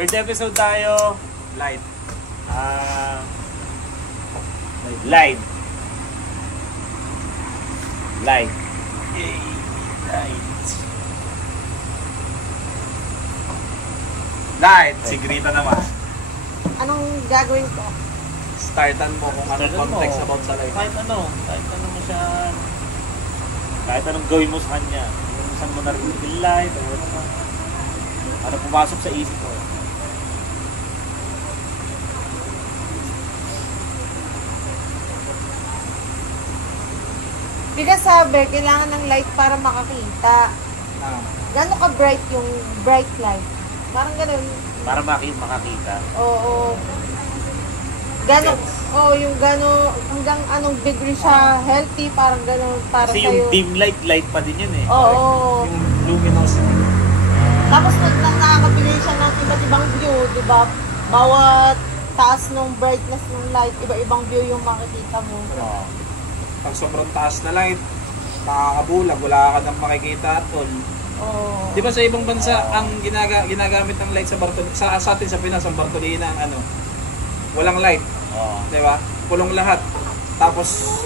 Third episode tayo. Light. Light. Light. Light. Si Grita naman. Anong gagawin ko? Startan mo kung anong context about sa light. Kahit ano mo siya, kahit anong gawin mo sa kanya, kung saan mo narinig yung light, o ano pumasok sa isip mo. Sabi, kailangan ng light para makakita. Gano'n ka-bright yung bright light? Parang gano'n. Para makakita. Oo. Gano'n, yung gano'n, hanggang anong degree siya healthy, parang gano'n para kasi sa'yo. Kasi yung dim light pa din yun eh. Oo. Yung luminosity. Tapos nakakabigay siya ng iba't ibang view, di ba? Bawat taas ng brightness ng light, iba-ibang view yung makikita mo. Pag sobrang taas na light, makakabulag, wala ka nang makikita at all. Oh. Di ba sa ibang bansa, ang ginagamit ng light sa Bartolina, sa atin sa Pinas, ang Bartolina, walang light. Di ba? Pulong lahat. Tapos,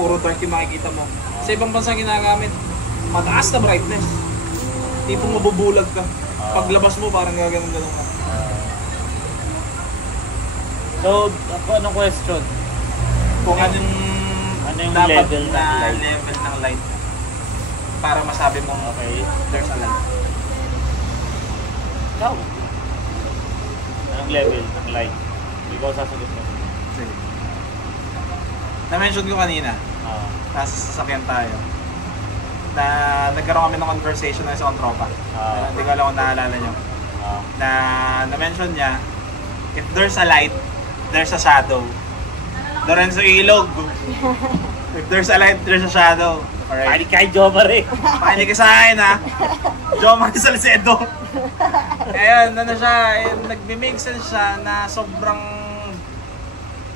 puro dark yung makikita mo. Sa ibang bansa ginagamit, mataas na brightness. Tipong mabubulag ka. Paglabas mo, parang gaganon-ganon ka. So, anong question? Kung anong yung dapat level na ng light? level ng light para masabi mong Okay, there's a light. Ikaw? Anong level ng light? Ikaw sasagot mo. Sige. Na-mention ko kanina, nasa sasakyan tayo, na nagkaroon kami ng conversation na isang tropa. Hindi ko alam kung naalala nyo. Na-mention niya, if there's a light, there's a shadow. Lorenzo Ilog. If there's a light, there's a shadow. Alright. Pakinig kay Jomar eh. Pakinig ka sa akin ha. Jomar Salcedo. Ayun, siya, nagme-make sense siya na sobrang,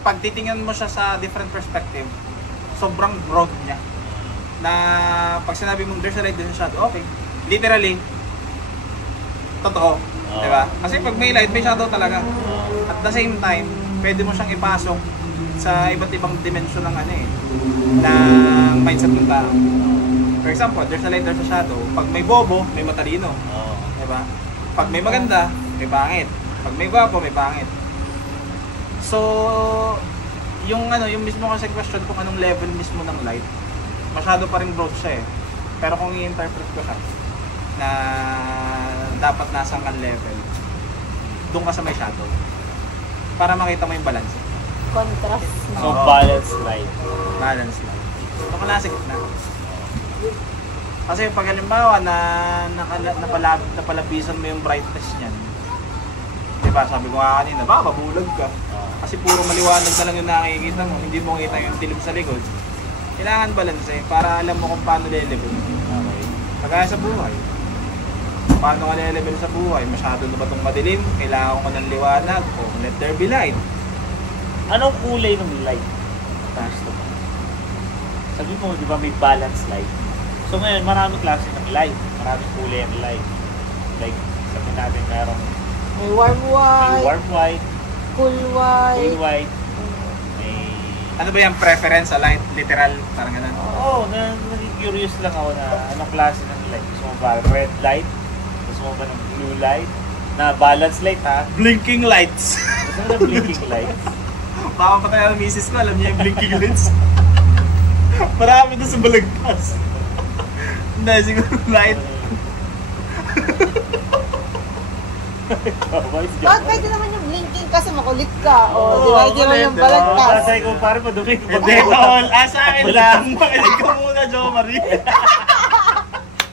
pag titingnan mo siya sa different perspective, sobrang broad niya. Na pag sinabi mong there's a light, there's a shadow, okay. Literally, totoo. Diba? Kasi pag may light, may shadow talaga. At the same time, pwede mo siyang ipasok sa iba't ibang dimension ng ng mindset ng tao. For example, there's a light, there's a shadow. Pag may bobo, may matalino. Diba? Pag may maganda, may pangit. Pag may gwapo, may pangit. So, yung mismo kasi question kung anong level mismo ng light, masyado pa rin broad siya eh. Pero kung i-interpret ko siya na dapat nasa ang level, doon ka sa may shadow. Para makita mo yung balance. Contrast. So, balance light. Balance light. Ito ka nasa gitna. Kasi pag halimbawa na napalapisan mo yung brightness niyan, diba sabi ko nga kanina, mabulag ka. Kasi puro maliwanag na lang yung nakikita mo, hindi mo kita yung dilim sa likod. Kailangan balance eh, para alam mo kung paano le-level. Okay. Kagaya sa buhay. Paano ka le-level sa buhay? Masyado na ba itong madilim? Kailangan ko ng liwanag? O let there be light. Anong kulay ng light? Gusto mo. Sabi mo, di ba may balance light? So ngayon, maraming klase ng light. Maraming kulay ng light. Like, sabi natin merong may warm white, cool white, may... Ano ba yung preference sa light? Literal? Parang ganun? Oo, curious lang ako na anong klase ng light. Gusto mo ba red light? Gusto mo ba ng blue light? Na balance light ha? Blinking lights! Gusto mo na blinking lights? Baka patay ang misis ko, alam niya yung blinking lights. Marami na sa balagtas. Hindi, siguro light. Bakit pwede naman yung blinking kasi makulit ka? O, di ba? Hindi naman yung balagtas. Kasi ko parang madumi ko. Hindi, tol. Sa akin lang. Makinig ka muna, Jo Marie.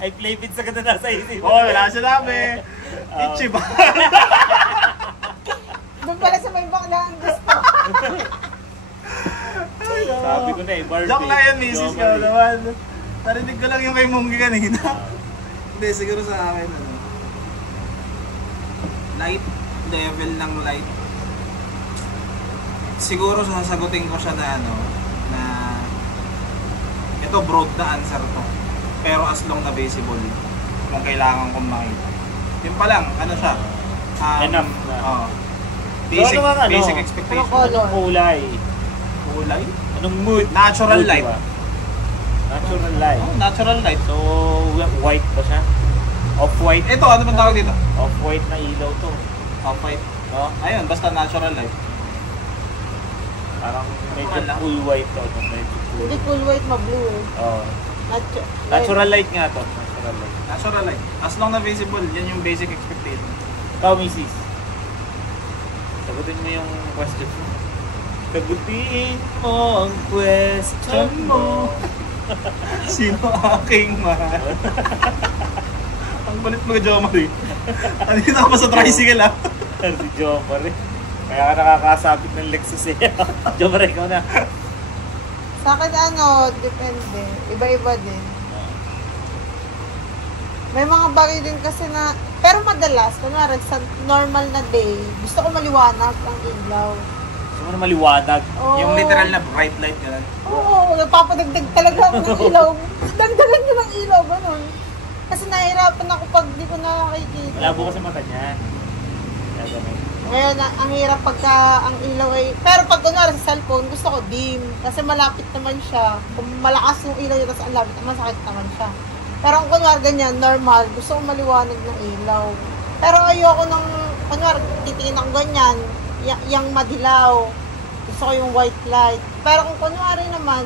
Ay, playbit sa ganda nasa isip. Oo, wala siya namin. Itchy ba? Doon pala sa may bakla ang gusto. Sabi ko na eh, Barbie. Joke lang yan, misis ko naman. Narinig ko lang yung kay Munggi kanina. Hindi, siguro sa akin, light, level ng light. Siguro sasagutin ko siya na na ito broad na answer to. Pero as long na visible, kung kailangan kong makita. Yun pa lang, siya, Enough na. Basic, So, ano nga, basic ano? expectation. Ano color? Anong kulay? Kulay? Anong mood? Natural Mood light. ba? Natural light. Oh, natural light. So, white ba siya? Off-white? Ito, ano bang tawag dito? Off-white na ilaw to. Off-white. No? Ayun, basta natural light. Parang medyo Wala. cool white to. Medyo cool. Hindi full white, ma-blue eh. Oh. Natu- Natural light nga to. Natural light. Natural light. As long na visible, yan yung basic expectation. Ikaw, Mrs. Sagutin mo yung question mo. Sagutin mo ang question mo. Sino aking mahal? Ang kulit mo, Jomari. Andito ako sa tricycle, ah. Si Jomari. Kaya ka nakakasabit ng Lexus eh. Jomari, ikaw na. Sa akin ano, depende. Iba-iba din. May mga bagay din kasi na, pero madalas, kunwari sa normal na day, gusto ko maliwanag ang ilaw. Gusto mo na maliwanag. Oo. Yung literal na bright light, gano'n. Oo, nagpapadagdag talaga ako ng ilaw. Dagdagan nyo ng ilaw, ganun. Kasi nahihirapan ako pag di ko nakakikita. Malabo ka sa mata niya. Kaya ganun. Ngayon, ang hirap pagka ang ilaw ay... Pero pag kunwari sa cellphone, gusto ko dim. Kasi malapit naman siya. Kung malakas yung ilaw yun, tapos ang lapit naman, sakit naman siya. Pero kung kunwari ganyan, normal, gusto ko maliwanag ng ilaw. Pero ayoko nung, kunwari, titingin ako ganyan, yung madilaw. Gusto ko yung white light. Pero kung kunwari naman,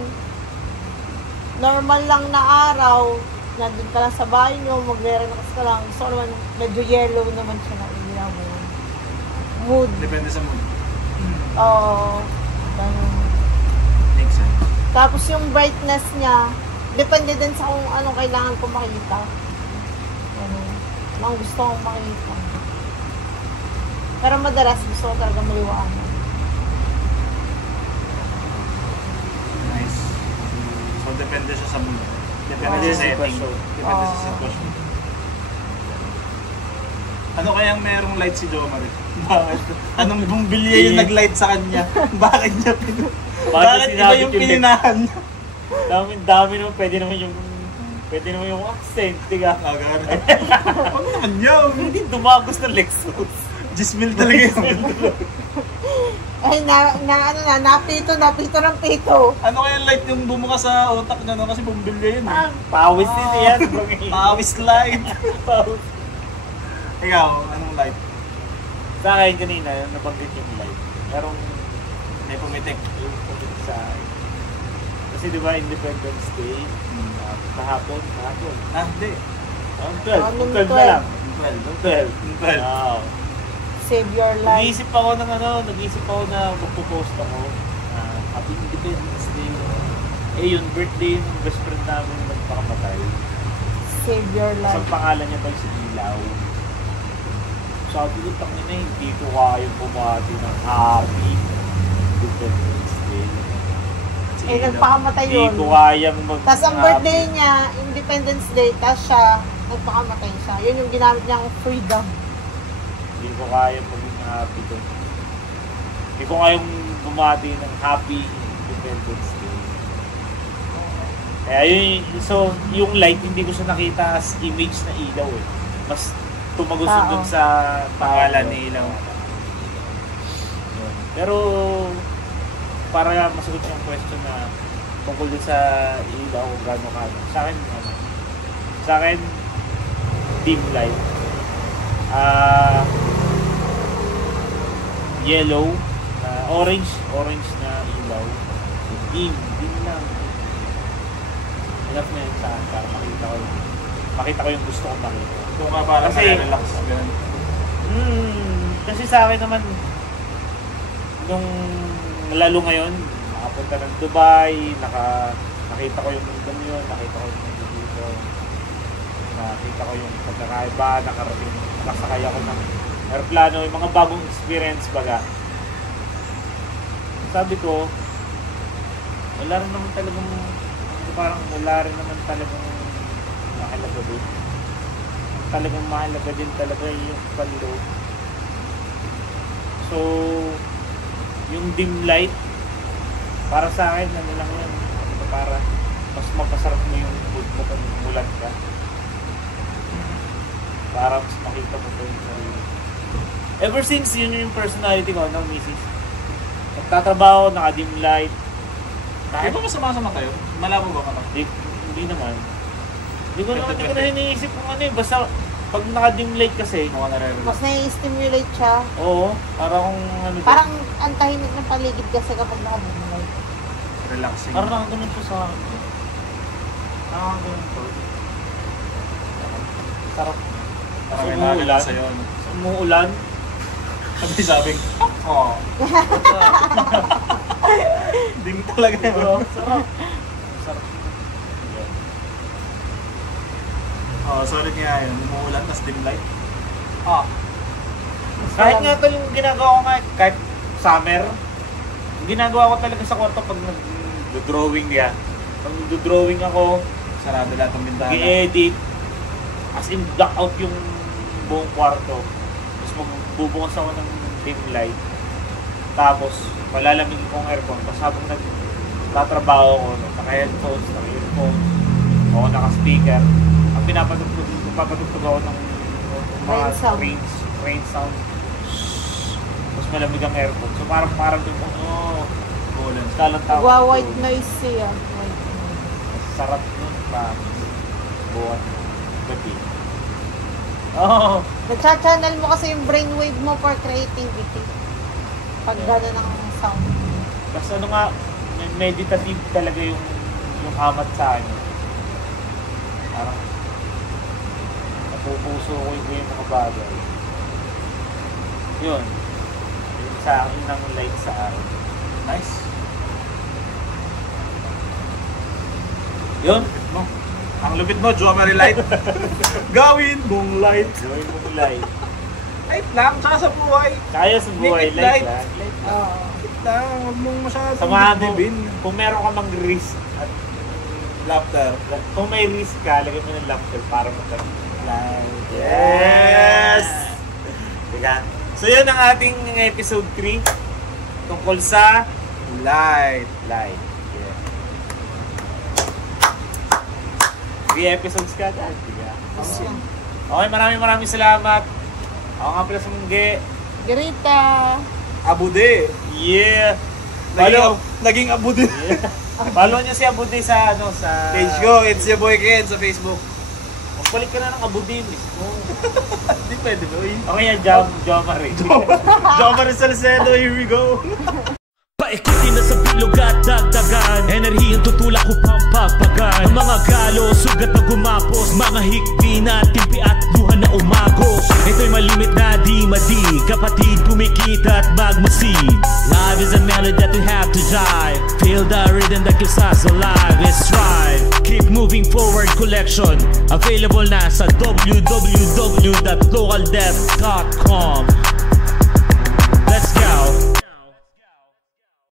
normal lang na araw, nandun ka lang sa bahay nyo, magre-relax ka lang. Gusto ko naman, medyo yellow naman siya na ilaw. Mood. Depende sa mood. Oo. Ganun. Makes sense. Tapos yung brightness niya, depende din sa kung anong kailangan ko makita. Ganun. Ang gusto kong makita. Pero madalas gusto ko talaga maliwanag. Nice. So, depende siya sa mood. Depende Oo. sa setting. Sitwasyon. Depende sa Oo. sitwasyon. Ano kayang merong light si Jomari? Bakit? Anong bumbilya yung nag-light sa kanya? Bakit niya Bakit iba sinabi yung yung pininahan niya? Dami naman, pwede naman yung accent, diga. Agad. Huwag naman yun. Hindi dumagos ng Lexus. Gismil talaga yun. Ay, napito ng pito. Ano kaya light yung bumuka sa utak niya, no? Kasi bumbilya yun. Eh. Pawis din yan. Pawis light. Pawis. Ikaw, anong light? Sa akin kanina, nabanggit yung light. Merong May pumitik. yung pumitik sa akin. Kasi di ba Independence Day, kahapon. Ah, hindi. Ang 12 Nung na 12. lang. 12. Nung 12. Yung 12. Wow. Save your life. Nag-iisip ako na magpo-post ako. Happy Independence Day. Eh yun, birthday ng best friend namin na nagpakamatay. Save your So, life. ang pangalan niya pala si Ilaw. Sabi ko, tangin na, hindi ko kaya bumati ng Happy Independence Day. Eh, nagpakamatay Hindi yun. ko kayang Tapos ang birthday niya, Independence Day, tapos siya, nagpakamatay siya. Yun yung ginamit niyang freedom. Hindi ko kayang maging happy doon. Hindi ko kayang bumati ng Happy Independence Day. Kaya yun, so yung light, hindi ko siya nakita as image na ilaw eh. Mas tumagos Tao. dun sa Pangalan ni ilaw. Yun. Pero para masagot yung question na tungkol dun sa ilaw kung gaano ka. Sa akin dim light. Yellow, orange na ilaw. Dim lang. Enough na yun sa akin para makita ko yung gusto kong makita. Kung nga parang Kasi- relax. Ganun. Kasi sa akin naman, nung lalo ngayon, nakapunta ng Dubai, nakita ko yung mundo yun, nakita ko yung mundo dito, nakita ko yung pagkakaiba, nakasakay ako ng aeroplano, yung mga bagong experience baga. Sabi ko, wala rin naman talagang, parang wala rin naman talagang mahalaga din. Talagang mahalaga din talaga yung panlo. So, yung dim light, para sa akin, ano lang yun, para mas mapasarap mo yung mood mo kung mulat ka. Para mas makita mo pa yung sarili. Ever since yun yung personality ko ng misis. Nagtatrabaho, naka-dim light. Di ba masama-sama kayo? Malabo ba ka? Hindi naman. Hindi ko na iniisip kung ano eh. Basta pag naka-dim light kasi, Mas nai-stimulate siya. oo, parang ano. Parang ang tahimik ng paligid kasi kapag naka-moonlight. Relaxing. Parang nakaganon siya sa akin. Nakaganon po. Sarap. Parang may Umuulan. nakakita sa'yo. Ano? Umuulan. Sabi, oh. Ding talaga yun. Bro, sarap. Sarap. Oh, solid nga yun. Umuulan, tas dim light. Ah. Kahit nga ito yung ginagawa ko nga, kahit summer, yung ginagawa ko talaga sa kwarto pag nag-drawing niya. Pag nag-drawing ako, Sarado lahat ng bintana. i-edit, as in black out yung buong kwarto. Tapos magbubukas ako ng dim light. Tapos, malalamig ko ang aircon. Tapos habang nagtatrabaho ko, naka-headphones, naka-earphones, o naka-speaker, ang papatugtog ako ng mga rain sound. Tapos malamig ang aircon. So parang yung Umuulan. talang tao. White noise siya. White noise. Sarap nun pa. Buwan. Gabi. Oh, Nagcha-channel mo kasi yung brainwave mo for creativity. Pag gano'n ang sound. kasi ano nga, meditative talaga yung amat sa akin. Parang napupuso ko yung mga bagay. Yun. Yung sa akin ng light sa akin. Nice. Yun. No? Ang lupit mo, Jomari Light. Gawin mong light. Gawin mo light. Light lang, tsaka sa buhay. Kaya sa buhay, Limit light light. lang. Light lang. Oo. Light lang, huwag mong masyadong Samahan mo, dibdibin. kung meron ka mang risk at Laughter. kung may risk ka, lagyan mo ng laughter para mag-light. Yes! Diba? So yun ang ating episode 3 tungkol sa Light. light. Yeah. 3 episodes ka dahil, diba? Okay, maraming salamat. Ako nga pala sa Mungge. Grita. Abude. Yeah! Follow! Naging abude. Yeah. Follow niyo si Abude sa sa Page ko, it's your boy Ken sa Facebook. Magpalit ka na ng Abude mismo. Hindi pwede ba? Okay yan, Jomari. Jomari Salcedo, here we go. Paikutin na sa bilog at dagdagan, enerhiyang tutulak upang pagpagan. Ang mga galo, sugat na gumapos, mga hikbi na timpi at luha na umagos. Ito'y malimit na di madi, kapatid pumikita at magmasid. Life is a melody that we have to drive, feel the rhythm that keeps us alive. Let's strive, keep moving forward collection, available na sa www.localdeath.com. Let's go.